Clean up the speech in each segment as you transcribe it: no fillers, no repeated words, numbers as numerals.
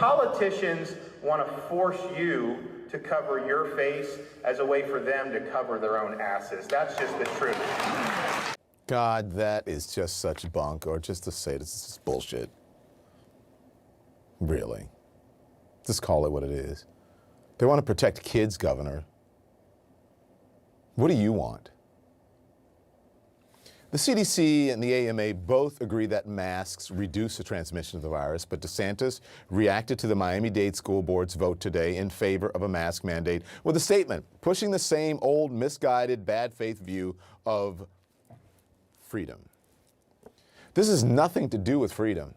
Politicians want to force you to cover your face as a way for them to cover their own asses. That's just the truth. God, that is just such bunk, or just to say this is bullshit. Really. Just call it what it is. They want to protect kids, Governor. What do you want? The CDC and the AMA both agree that masks reduce the transmission of the virus, but DeSantis reacted to the Miami-Dade School Board's vote today in favor of a mask mandate with a statement pushing the same old misguided, bad faith view of freedom. This has nothing to do with freedom.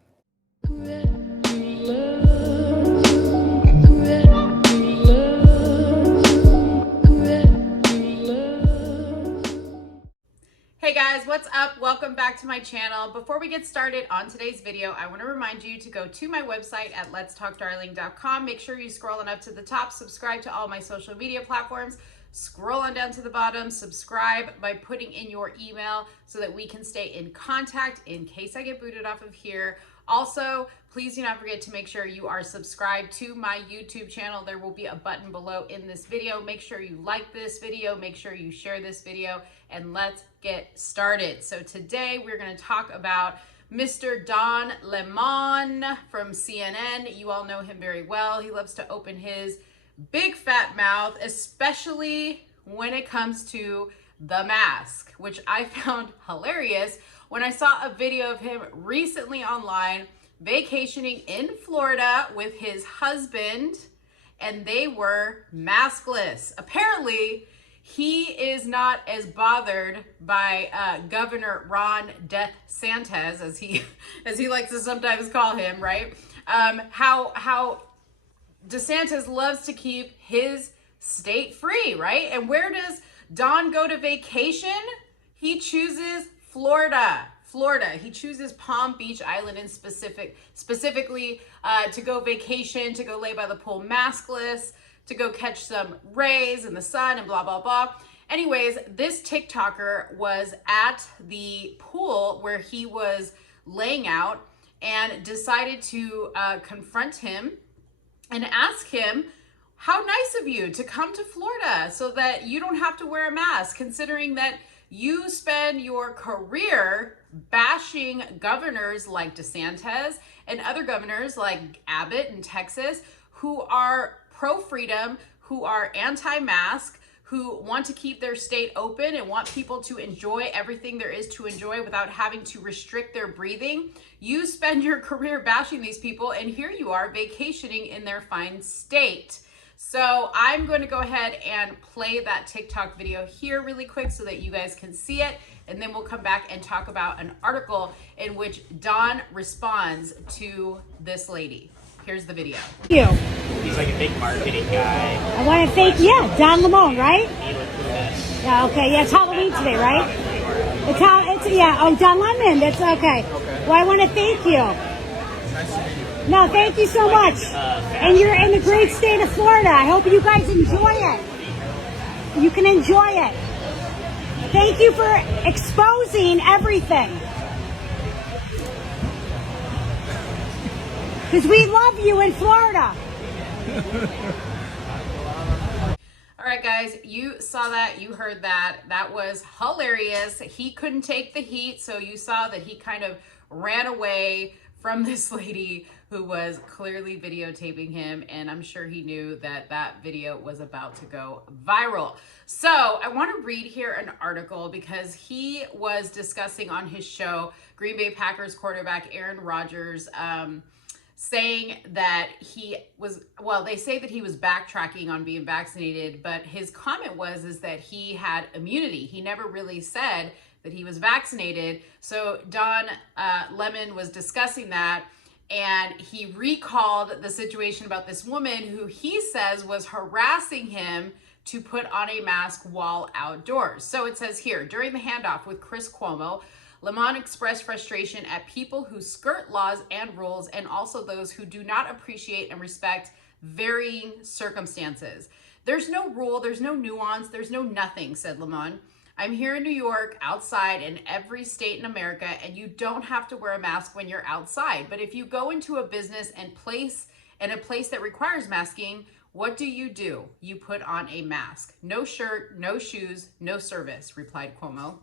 Hey guys, what's up? Welcome back to my channel. Before we get started on today's video, I want to remind you to go to my website at letstalkdarling.com. Make sure you scroll on up to the top, subscribe to all my social media platforms, scroll on down to the bottom, subscribe by putting in your email so that we can stay in contact in case I get booted off of here. Also, please do not forget to make sure you are subscribed to my YouTube channel. There will be a button below in this video. Make sure you like this video, make sure you share this video, and let's get started. So today we're going to talk about Mr. Don Lemon from CNN. You all know him very well. He loves to open his big fat mouth, especially when it comes to the mask, which I found hilarious when I saw a video of him recently online vacationing in Florida with his husband, and they were maskless. Apparently, he is not as bothered by Governor Ron DeSantis, as he likes to sometimes call him, right? How DeSantis loves to keep his state free, right? And where does Don go to vacation? He chooses Florida. He chooses Palm Beach Island in specifically to go vacation, to go lay by the pool maskless, to go catch some rays in the sun and blah, blah, blah. Anyways, this TikToker was at the pool where he was laying out and decided to confront him and ask him, how nice of you to come to Florida so that you don't have to wear a mask, considering that you spend your career bashing governors like DeSantis and other governors like Abbott in Texas who are pro-freedom, who are anti-mask, who want to keep their state open and want people to enjoy everything there is to enjoy without having to restrict their breathing. You spend your career bashing these people, and here you are vacationing in their fine state. So I'm going to go ahead and play that TikTok video here really quick so that you guys can see it. And then we'll come back and talk about an article in which Don responds to this lady. Here's the video. Thank you. He's like a big marketing guy. I want to thank, yeah, Don Lemon, right? Mila Kunis. Yeah, okay, yeah, it's Halloween today, right? Oh, Don Lemon, that's okay. Well, I want to thank you. No, thank you so much. And you're in the great state of Florida. I hope you guys enjoy it. You can enjoy it. Thank you for exposing everything. Because we love you in Florida. All right, guys, you saw that, you heard that. That was hilarious. He couldn't take the heat, so you saw that he kind of ran away from this lady who was clearly videotaping him, and I'm sure he knew that that video was about to go viral. So I want to read here an article because he was discussing on his show Green Bay Packers quarterback Aaron Rodgers, saying that he was, well, they say that he was backtracking on being vaccinated, but his comment is that he had immunity. He never really said that he was vaccinated. So Don Lemon was discussing that, and he recalled the situation about this woman who he says was harassing him to put on a mask while outdoors. So it says here, during the handoff with Chris Cuomo, Lemon expressed frustration at people who skirt laws and rules, and also those who do not appreciate and respect varying circumstances. There's no rule, there's no nuance, there's no nothing, said Lemon. I'm here in New York, outside, in every state in America, and you don't have to wear a mask when you're outside. But if you go into a business and place In a place that requires masking, what do? You put on a mask. No shirt, no shoes, no service, replied Cuomo.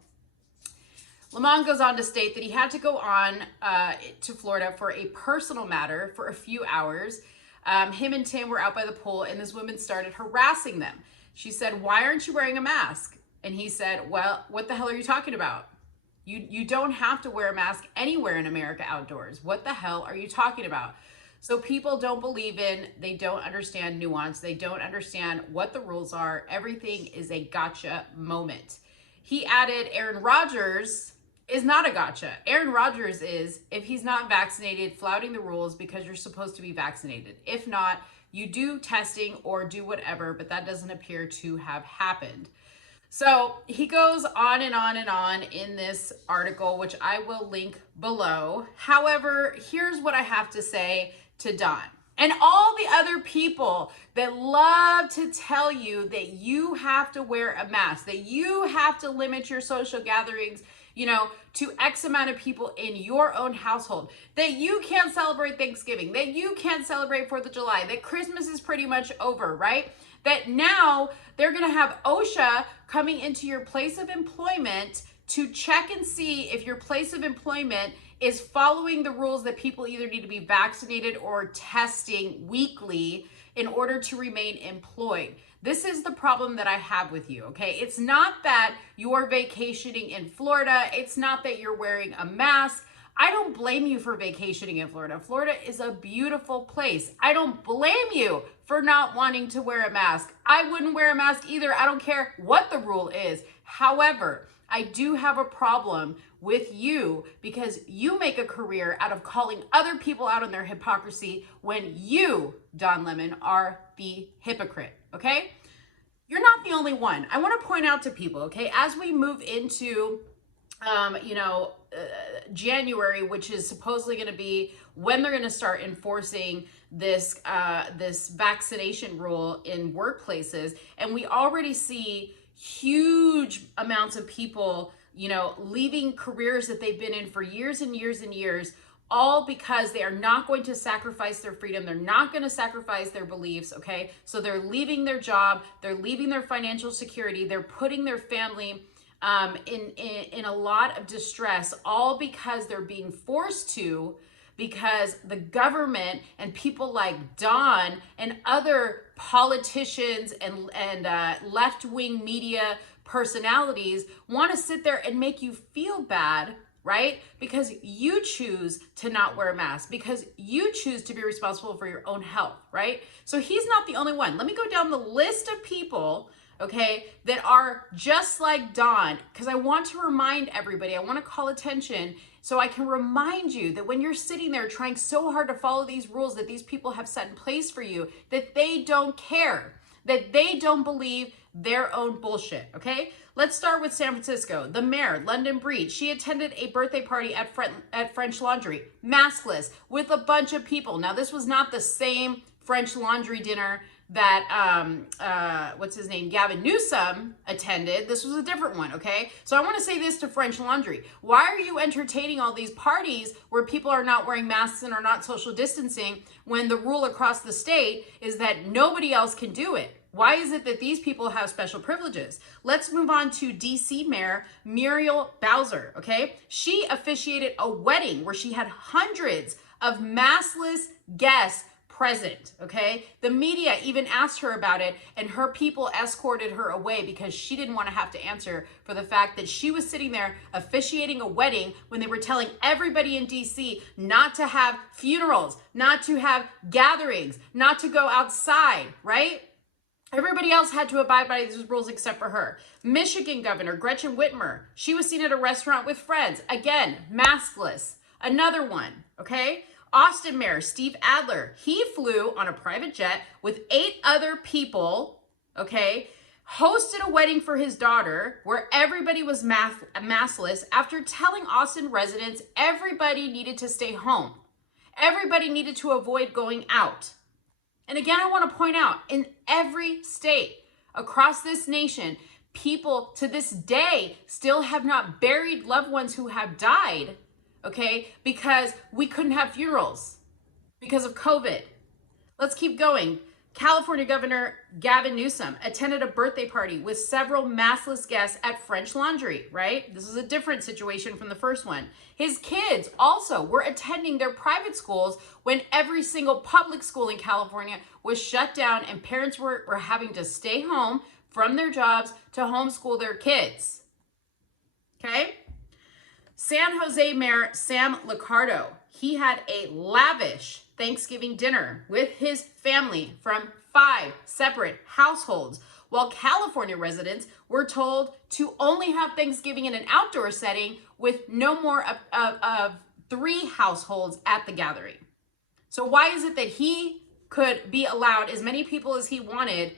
Lamont goes on to state that he had to go on to Florida for a personal matter for a few hours. Him and Tim were out by the pool, and this woman started harassing them. She said, "Why aren't you wearing a mask?" And he said, "Well, what the hell are you talking about? You don't have to wear a mask anywhere in America outdoors. What the hell are you talking about?" So people don't believe they don't understand nuance. They don't understand what the rules are. Everything is a gotcha moment. He added, Aaron Rodgers is not a gotcha. Aaron Rodgers is, if he's not vaccinated, flouting the rules because you're supposed to be vaccinated. If not, you do testing or do whatever, but that doesn't appear to have happened. So he goes on and on and on in this article, which I will link below. However, here's what I have to say to Don and all the other people that love to tell you that you have to wear a mask, that you have to limit your social gatherings, to X amount of people in your own household, that you can't celebrate Thanksgiving, that you can't celebrate 4th of July, that Christmas is pretty much over, right? That now they're going to have OSHA coming into your place of employment to check and see if your place of employment is following the rules that people either need to be vaccinated or testing weekly in order to remain employed. This is the problem that I have with you, okay? It's not that you're vacationing in Florida. It's not that you're wearing a mask. I don't blame you for vacationing in Florida. Florida is a beautiful place. I don't blame you for not wanting to wear a mask. I wouldn't wear a mask either. I don't care what the rule is. However, I do have a problem with you because you make a career out of calling other people out on their hypocrisy when you, Don Lemon, are the hypocrite, okay? You're not the only one. I want to point out to people, okay, as we move into January, which is supposedly going to be when they're going to start enforcing this vaccination rule in workplaces, and we already see huge amounts of people, leaving careers that they've been in for years and years and years, all because they are not going to sacrifice their freedom. They're not going to sacrifice their beliefs, okay? So they're leaving their job, they're leaving their financial security, they're putting their family in a lot of distress, all because they're being forced to, because the government and people like Don and other politicians and left-wing media personalities want to sit there and make you feel bad, right? Because you choose to not wear a mask, because you choose to be responsible for your own health, right? So he's not the only one. Let me go down the list of people, okay, that are just like Don, because I want to remind everybody, I want to call attention so I can remind you that when you're sitting there trying so hard to follow these rules that these people have set in place for you, that they don't care, that they don't believe their own bullshit, okay? Let's start with San Francisco. The mayor, London Breed, she attended a birthday party at French Laundry, maskless, with a bunch of people. Now, this was not the same French Laundry dinner that, what's his name, Gavin Newsom attended. This was a different one, okay? So I want to say this to French Laundry. Why are you entertaining all these parties where people are not wearing masks and are not social distancing when the rule across the state is that nobody else can do it? Why is it that these people have special privileges? Let's move on to DC Mayor Muriel Bowser, okay? She officiated a wedding where she had hundreds of maskless guests present, okay? The media even asked her about it, and her people escorted her away because she didn't want to have to answer for the fact that she was sitting there officiating a wedding when they were telling everybody in DC not to have funerals, not to have gatherings, not to go outside, right? Everybody else had to abide by these rules except for her. Michigan Governor Gretchen Whitmer, she was seen at a restaurant with friends. Again, maskless. Another one, okay? Austin Mayor Steve Adler, he flew on a private jet with 8 other people, okay? Hosted a wedding for his daughter where everybody was maskless after telling Austin residents everybody needed to stay home. Everybody needed to avoid going out. And again, I want to point out, in every state across this nation, people to this day still have not buried loved ones who have died, okay, because we couldn't have funerals because of COVID. let's keep going. California Governor Gavin Newsom attended a birthday party with several maskless guests at French Laundry, right? This is a different situation from the first one. His kids also were attending their private schools when every single public school in California was shut down and parents were having to stay home from their jobs to homeschool their kids. Okay? San Jose Mayor Sam Liccardo, he had a lavish Thanksgiving dinner with his family from 5 separate households, while California residents were told to only have Thanksgiving in an outdoor setting with no more of 3 households at the gathering. So why is it that he could be allowed as many people as he wanted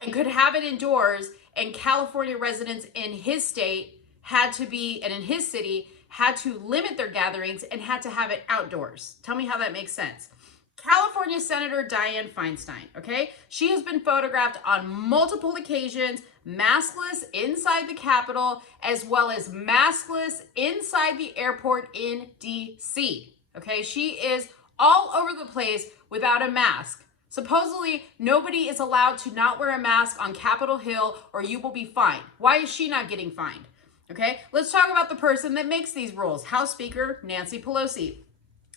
and could have it indoors, and California residents in his state had to be, and in his city, had to limit their gatherings and had to have it outdoors? Tell me how that makes sense. California Senator Dianne Feinstein, okay? She has been photographed on multiple occasions, maskless inside the Capitol, as well as maskless inside the airport in DC, okay? She is all over the place without a mask. Supposedly, nobody is allowed to not wear a mask on Capitol Hill or you will be fined. Why is she not getting fined? Okay, let's talk about the person that makes these rules. House Speaker Nancy Pelosi.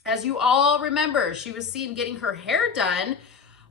As you all remember, she was seen getting her hair done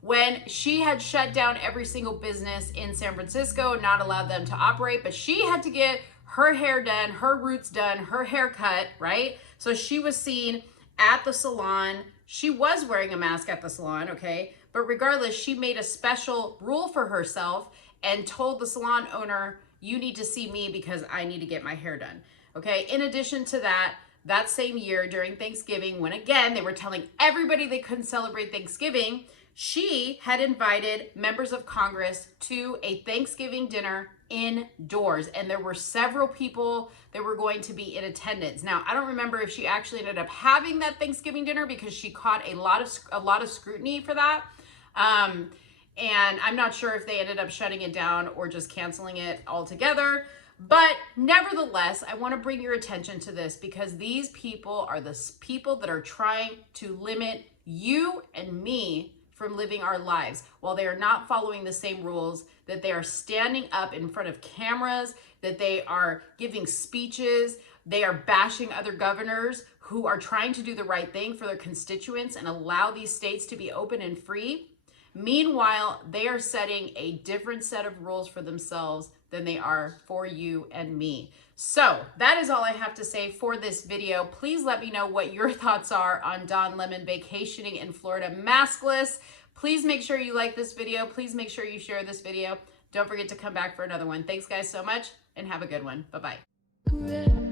when she had shut down every single business in San Francisco, not allowed them to operate, but she had to get her hair done, her roots done, her hair cut, right? So she was seen at the salon. She was wearing a mask at the salon, okay? But regardless, she made a special rule for herself and told the salon owner, you need to see me because I need to get my hair done, okay? In addition to that, that same year during Thanksgiving, when again, they were telling everybody they couldn't celebrate Thanksgiving, she had invited members of Congress to a Thanksgiving dinner indoors. And there were several people that were going to be in attendance. Now, I don't remember if she actually ended up having that Thanksgiving dinner because she caught a lot of scrutiny for that. And I'm not sure if they ended up shutting it down or just canceling it altogether. But nevertheless, I want to bring your attention to this because these people are the people that are trying to limit you and me from living our lives while they are not following the same rules, that they are standing up in front of cameras, that they are giving speeches, they are bashing other governors who are trying to do the right thing for their constituents and allow these states to be open and free. Meanwhile, they are setting a different set of rules for themselves than they are for you and me. So that is all I have to say for this video. Please let me know what your thoughts are on Don Lemon vacationing in Florida maskless. Please make sure you like this video. Please make sure you share this video. Don't forget to come back for another one. Thanks guys so much and have a good one. Bye-bye.